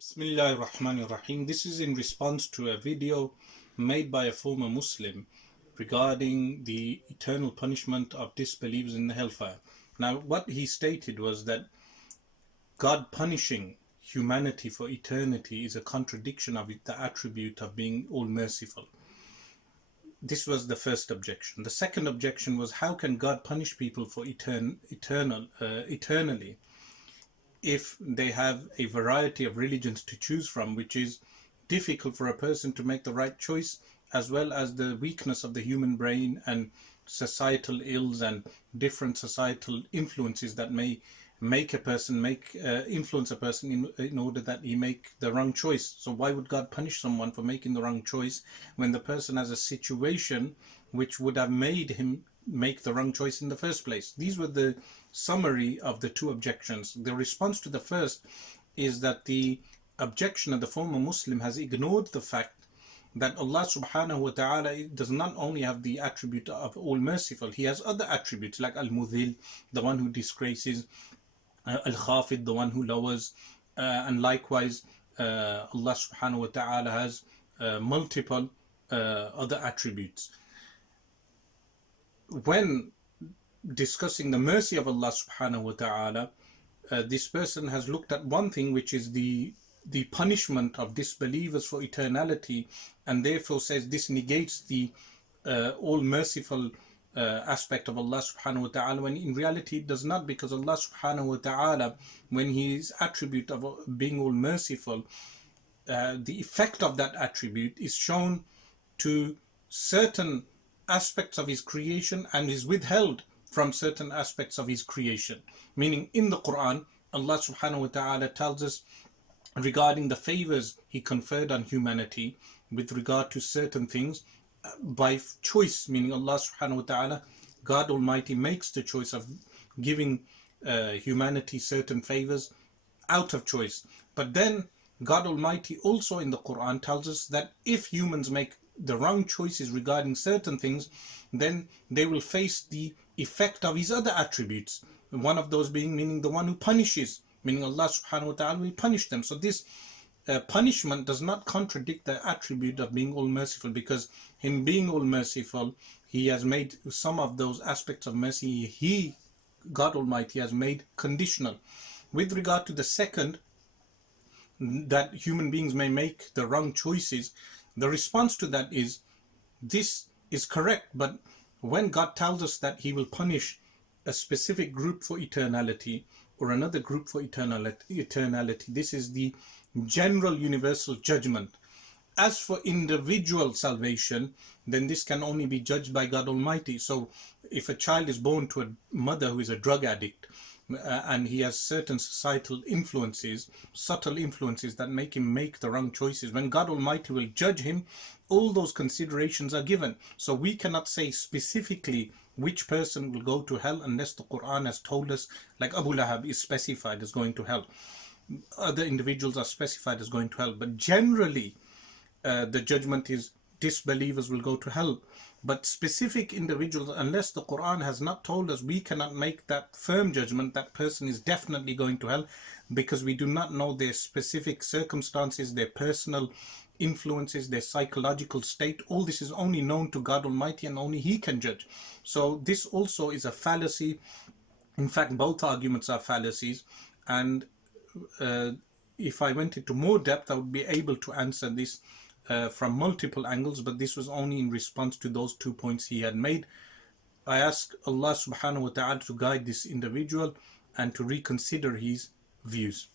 Bismillahir Rahmanir Rahim. This is in response to a video made by a former Muslim regarding the eternal punishment of disbelievers in the hellfire. Now, what he stated was that God punishing humanity for eternity is a contradiction of the attribute of being all merciful. This was the first objection. The second objection was, how can God punish people for eternally if they have a variety of religions to choose from, which is difficult for a person to make the right choice, as well as the weakness of the human brain and societal ills and different societal influences that may make a person influence a person in order that he make the wrong choice. So why would God punish someone for making the wrong choice when the person has a situation which would have made him make the wrong choice in the first place? These were the summary of the two objections. The response to the first is that the objection of the former Muslim has ignored the fact that Allah subhanahu wa ta'ala does not only have the attribute of all merciful, he has other attributes like al-Mudhil, the one who disgraces, al-Khafid, the one who lowers, and likewise Allah subhanahu wa ta'ala has multiple other attributes. When discussing the mercy of Allah subhanahu wa ta'ala, this person has looked at one thing, which is the punishment of disbelievers for eternality, and therefore says this negates the all merciful aspect of Allah subhanahu wa ta'ala, when in reality it does not, because Allah subhanahu wa ta'ala, when his attribute of being all merciful, the effect of that attribute is shown to certain aspects of his creation and is withheld from certain aspects of his creation. Meaning, in the Quran, Allah subhanahu wa ta'ala tells us regarding the favors he conferred on humanity with regard to certain things by choice, meaning Allah subhanahu wa ta'ala, God Almighty, makes the choice of giving humanity certain favors out of choice. But then God Almighty also in the Quran tells us that if humans make the wrong choices regarding certain things, then they will face the effect of his other attributes. One of those being, meaning the one who punishes, meaning Allah subhanahu wa ta'ala will punish them. So this punishment does not contradict the attribute of being all merciful, because him being all merciful, he has made some of those aspects of mercy, God Almighty, has made conditional. With regard to the second, that human beings may make the wrong choices, the response to that is, this is correct, but when God tells us that he will punish a specific group for eternality or another group for eternality, this is the general universal judgment. As for individual salvation, then this can only be judged by God Almighty. So if a child is born to a mother who is a drug addict, and he has certain societal influences, subtle influences that make him make the wrong choices, when God Almighty will judge him, all those considerations are given. So we cannot say specifically which person will go to hell unless the Quran has told us, like Abu Lahab is specified as going to hell, other individuals are specified as going to hell, but generally the judgment is disbelievers will go to hell. But specific individuals, unless the Quran has not told us, we cannot make that firm judgment that person is definitely going to hell, because we do not know their specific circumstances, their personal influences, their psychological state. All this is only known to God Almighty, and only he can judge. So this also is a fallacy. In fact, both arguments are fallacies, and if I went into more depth, I would be able to answer this from multiple angles, but this was only in response to those 2 points he had made. I ask Allah subhanahu wa ta'ala to guide this individual and to reconsider his views.